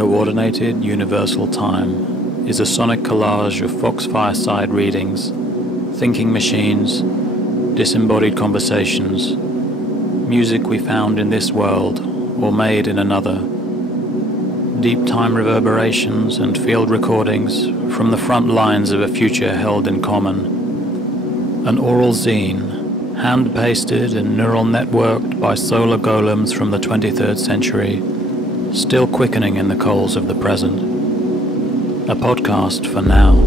Coordinated Universal Time is a sonic collage of Fox Fireside readings, thinking machines, disembodied conversations, music we found in this world or made in another, deep time reverberations and field recordings from the front lines of a future held in common, an oral zine, hand-pasted and neural networked by solar golems from the 23rd century, still quickening in the coals of the present. A podcast for now.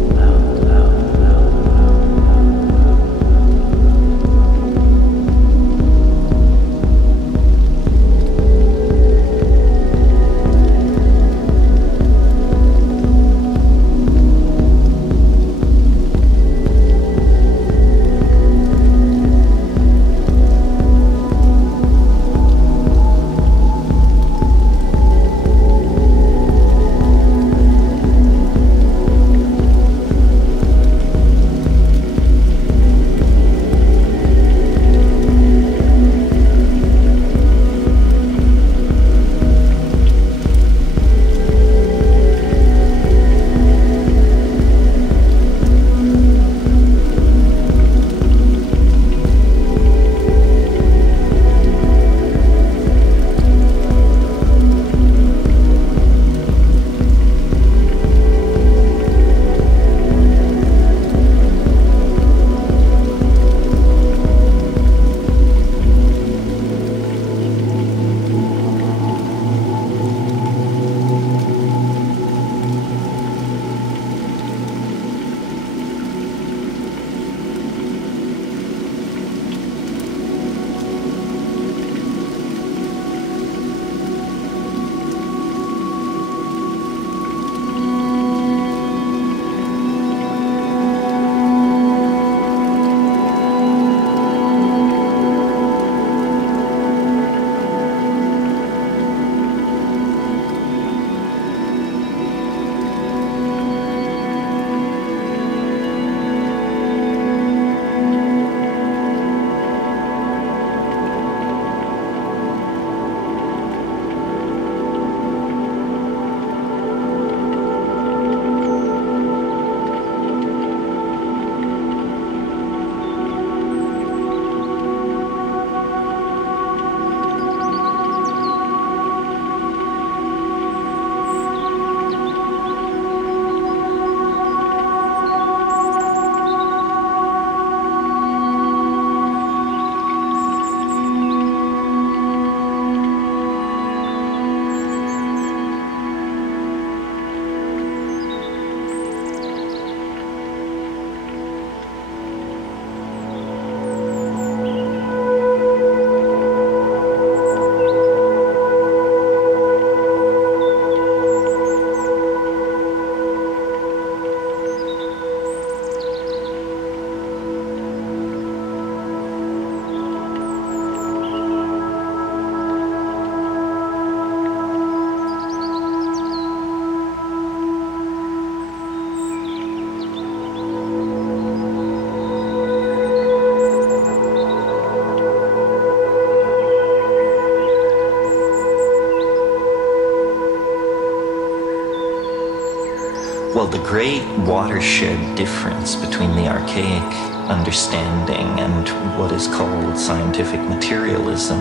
Well, the great watershed difference between the archaic understanding and what is called scientific materialism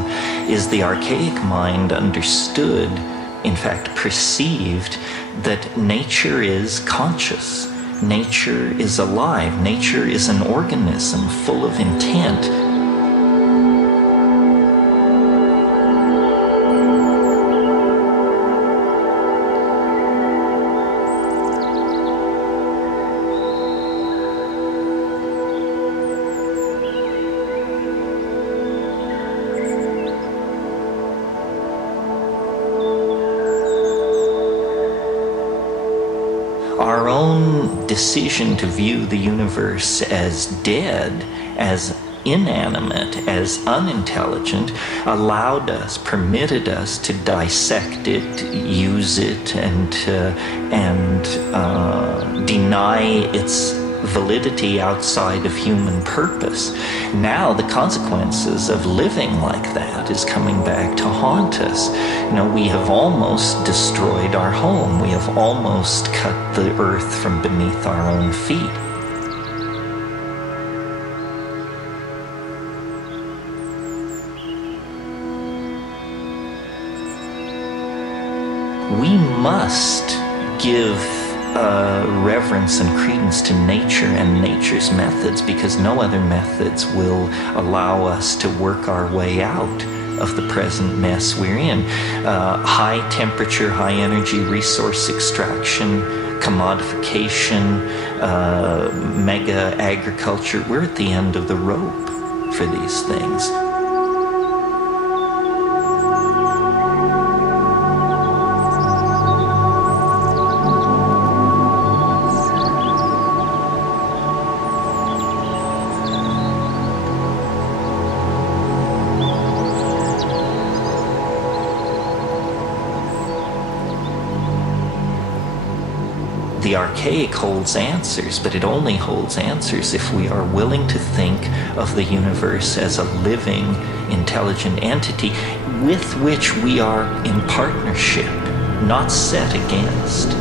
is the archaic mind understood, in fact perceived, that nature is conscious, nature is alive, nature is an organism full of intent. Our own decision to view the universe as dead, as inanimate, as unintelligent, allowed us, permitted us to dissect it, use it, and deny its validity outside of human purpose. Now the consequences of living like that is coming back to haunt us. You know, we have almost destroyed our home. We have almost cut the earth from beneath our own feet. We must give reverence and credence to nature and nature's methods, because no other methods will allow us to work our way out of the present mess we're in. High temperature, high energy resource extraction, commodification, mega agriculture. We're at the end of the rope for these things. The archaic holds answers, but it only holds answers if we are willing to think of the universe as a living, intelligent entity with which we are in partnership, not set against.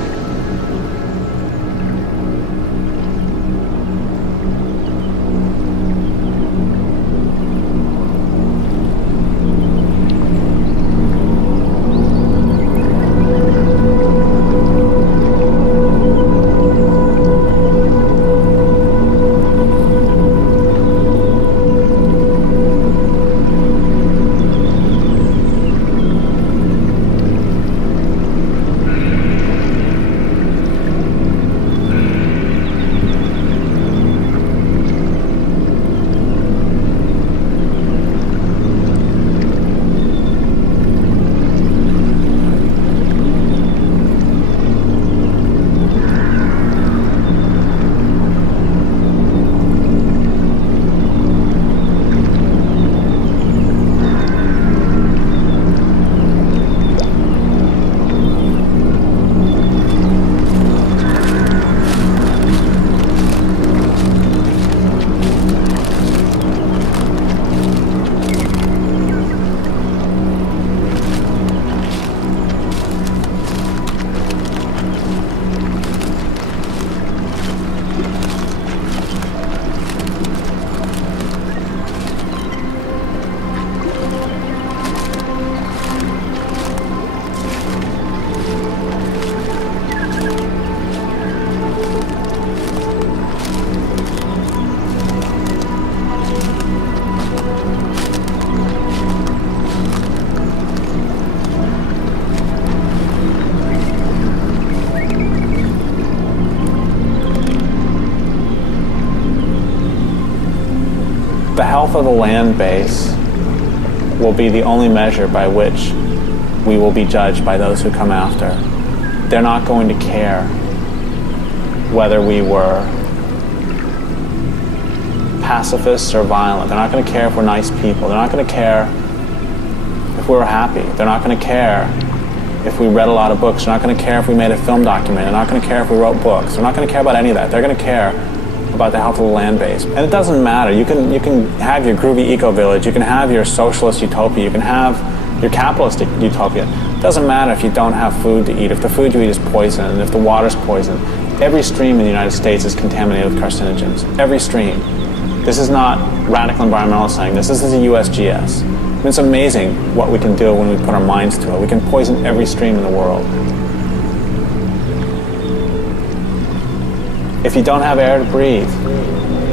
The health of the land base will be the only measure by which we will be judged by those who come after. They're not going to care whether we were pacifists or violent. They're not going to care if we're nice people. They're not going to care if we were happy. They're not going to care if we read a lot of books. They're not going to care if we made a film documentary. They're not going to care if we wrote books. They're not going to care about any of that. They're going to care about the health of the land base. And it doesn't matter. You can have your groovy eco-village. You can have your socialist utopia. You can have your capitalistic utopia. It doesn't matter if you don't have food to eat, if the food you eat is poison, and if the water's poison. Every stream in the United States is contaminated with carcinogens. Every stream. This is not radical environmentalists saying this. This is the USGS. And it's amazing what we can do when we put our minds to it. We can poison every stream in the world. If you don't have air to breathe,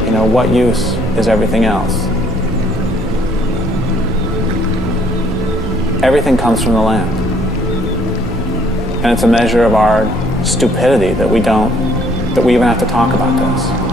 you know, what use is everything else? Everything comes from the land. And it's a measure of our stupidity that we even have to talk about this.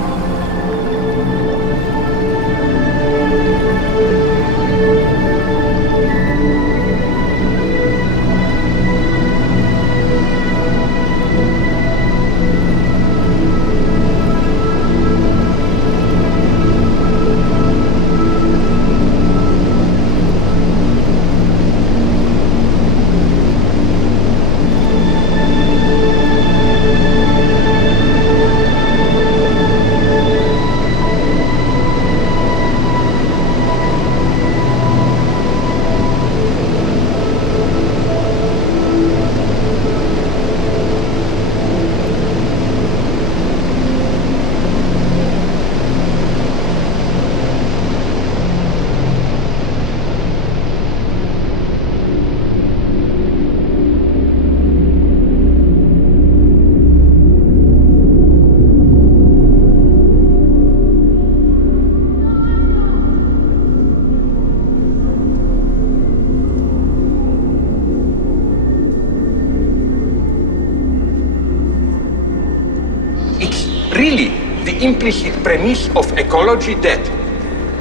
implicit premise of ecology that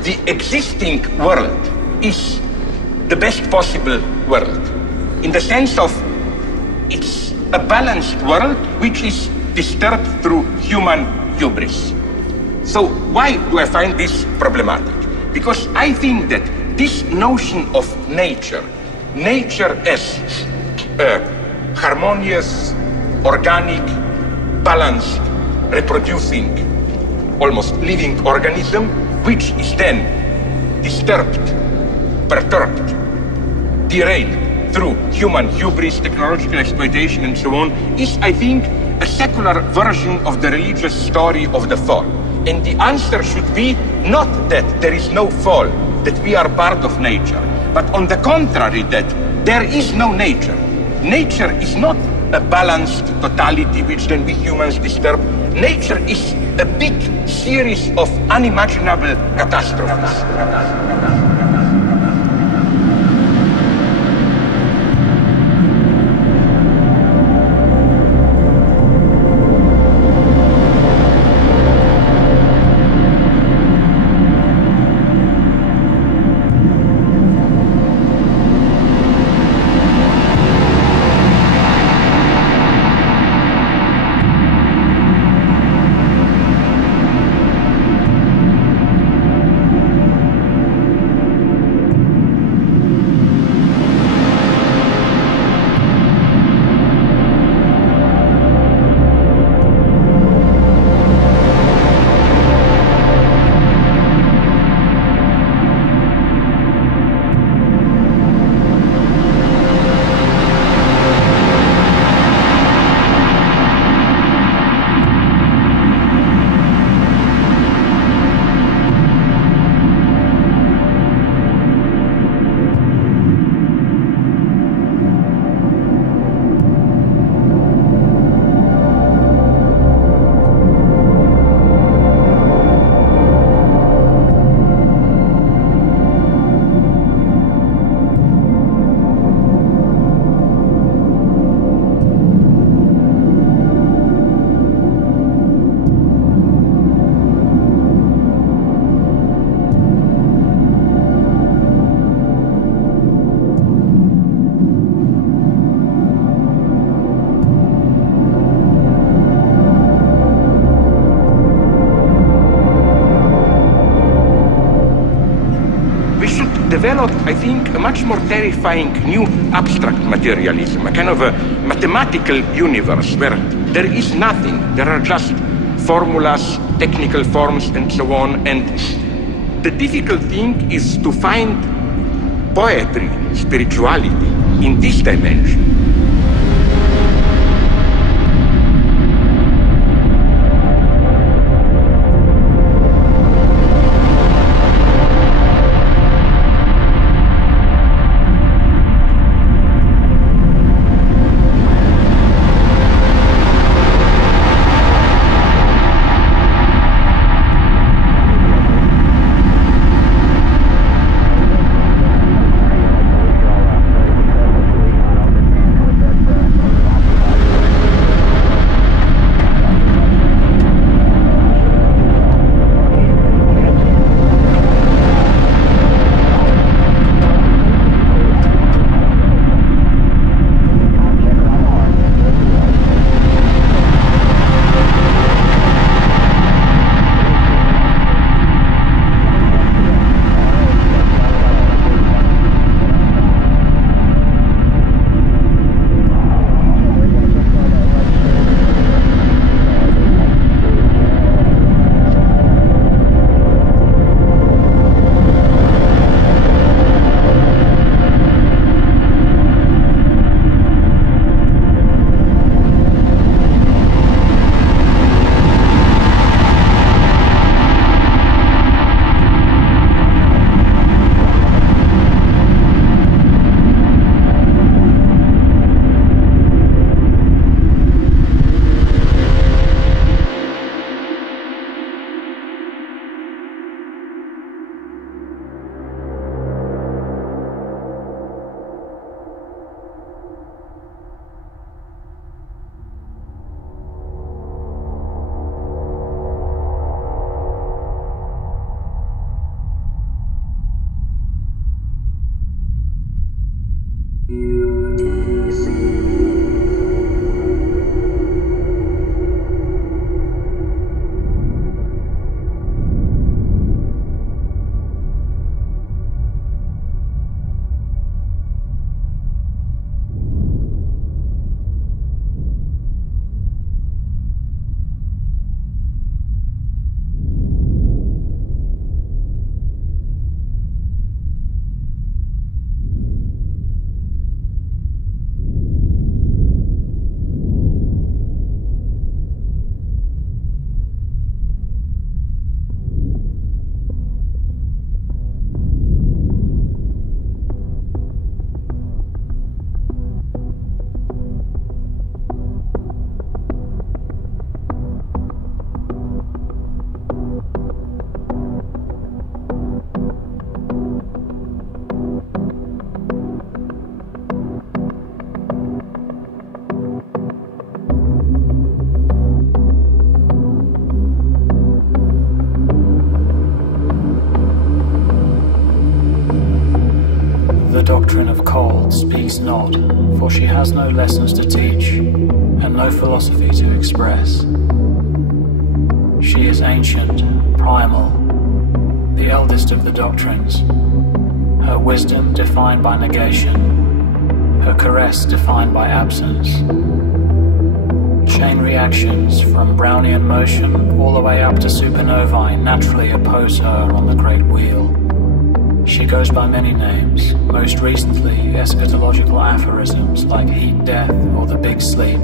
the existing world is the best possible world, in the sense of it's a balanced world which is disturbed through human hubris. So why do I find this problematic? Because I think that this notion of nature as a harmonious, organic, balanced, reproducing, almost living organism, which is then disturbed, perturbed, derailed through human hubris, technological exploitation, and so on, is, I think, a secular version of the religious story of the fall. And the answer should be not that there is no fall, that we are part of nature, but on the contrary, that there is no nature. Nature is not a balanced totality which then we humans disturb. Nature is a big series of unimaginable catastrophes. Developed, I think, a much more terrifying new abstract materialism, a kind of a mathematical universe where there is nothing, there are just formulas, technical forms, and so on. And the difficult thing is to find poetry, spirituality in this dimension. cold speaks not, for she has no lessons to teach, and no philosophy to express. She is ancient, primal, the eldest of the doctrines, her wisdom defined by negation, her caress defined by absence. Chain reactions from Brownian motion all the way up to supernovae naturally oppose her on the great wheel. She goes by many names, most recently eschatological aphorisms like heat death or the big sleep.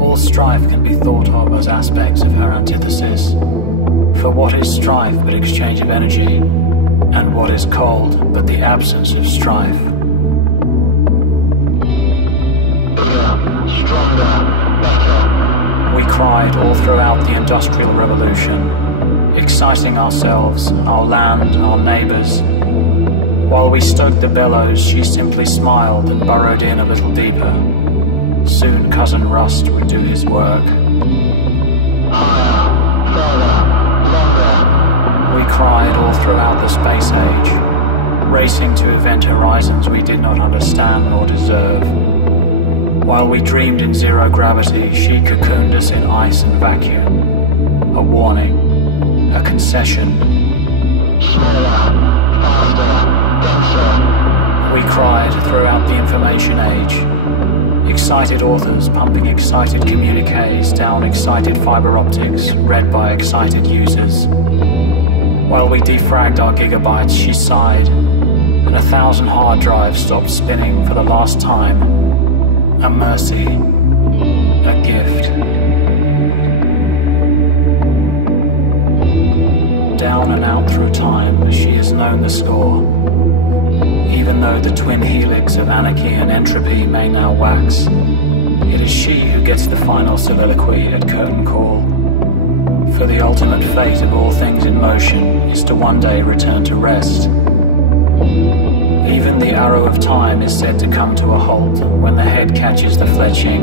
All strife can be thought of as aspects of her antithesis. For what is strife but exchange of energy? And what is cold but the absence of strife? We cried all throughout the Industrial Revolution, exciting ourselves, our land, our neighbors. While we stoked the bellows, she simply smiled and burrowed in a little deeper. Soon Cousin Rust would do his work. We cried all throughout the space age, racing to event horizons we did not understand nor deserve. While we dreamed in zero gravity, she cocooned us in ice and vacuum. A warning, a concession. We cried throughout the information age. Excited authors pumping excited communiques down excited fiber optics read by excited users. While we defragged our gigabytes, she sighed, and 1,000 hard drives stopped spinning for the last time. A mercy, a gift. Down and out through time, she has known the score. Even though the twin helix of anarchy and entropy may now wax, it is she who gets the final soliloquy at curtain call. For the ultimate fate of all things in motion is to one day return to rest. Even the arrow of time is said to come to a halt when the head catches the fletching.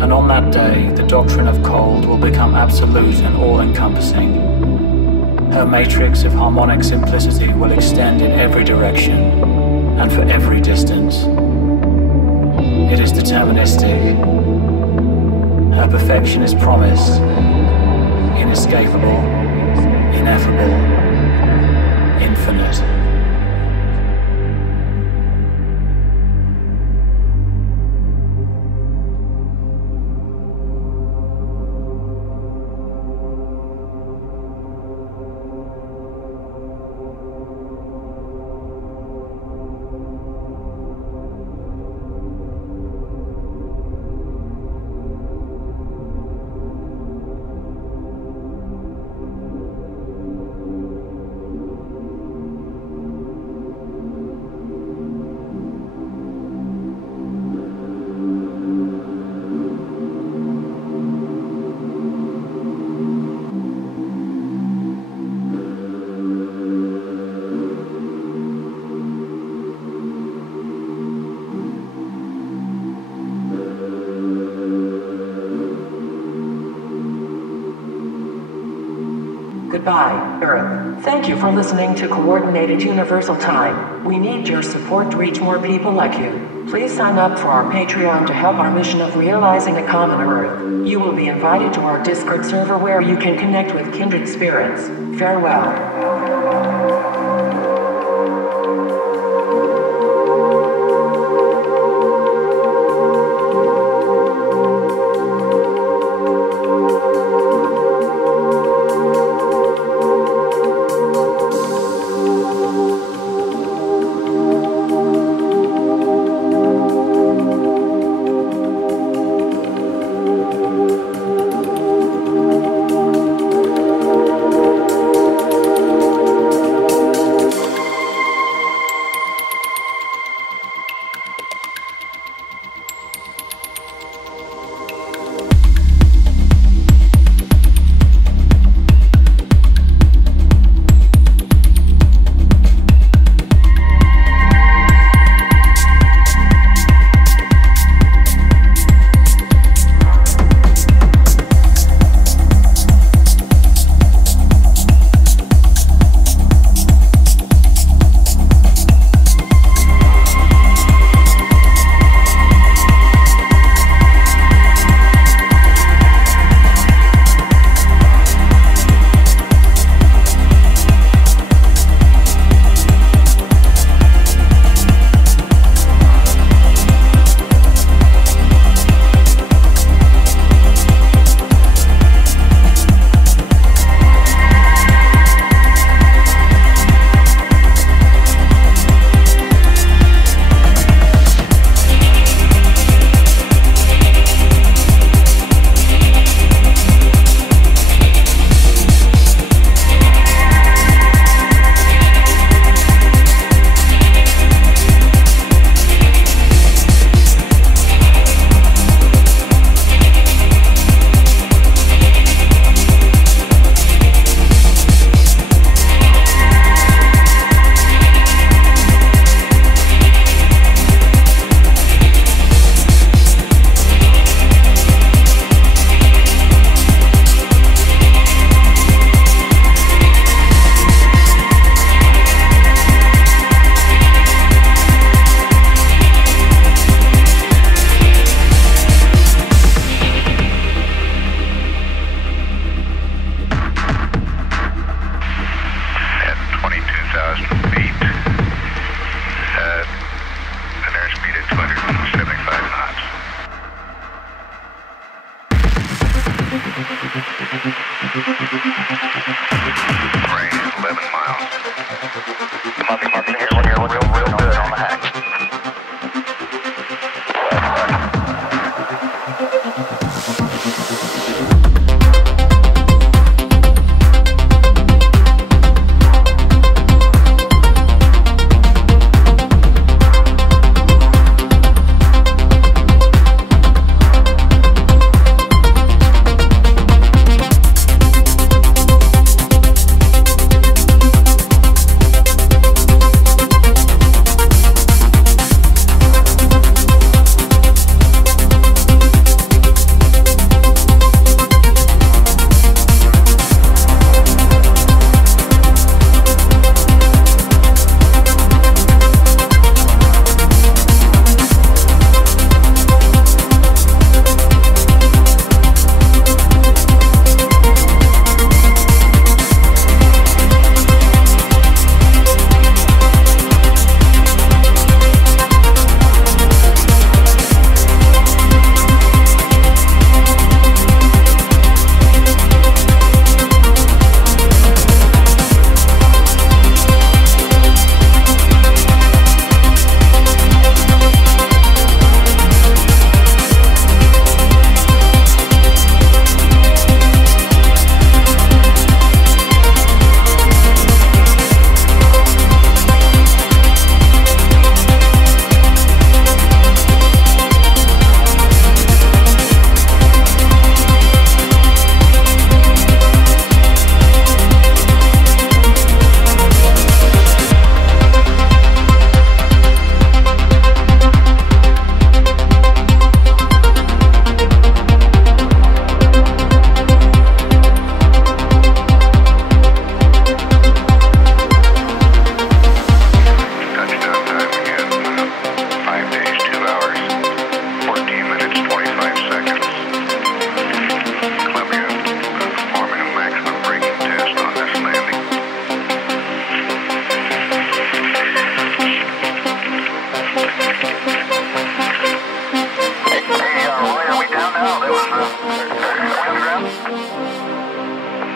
And on that day, the doctrine of cold will become absolute and all-encompassing. Her matrix of harmonic simplicity will extend in every direction and for every distance. It is deterministic. Her perfection is promised, inescapable, ineffable, infinite. Goodbye, Earth. Thank you for listening to Coordinated Universal Time. We need your support to reach more people like you. Please sign up for our Patreon to help our mission of realizing a common Earth. You will be invited to our Discord server where you can connect with kindred spirits. Farewell.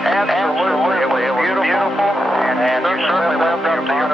Absolutely, it was beautiful, and you certainly lived up to your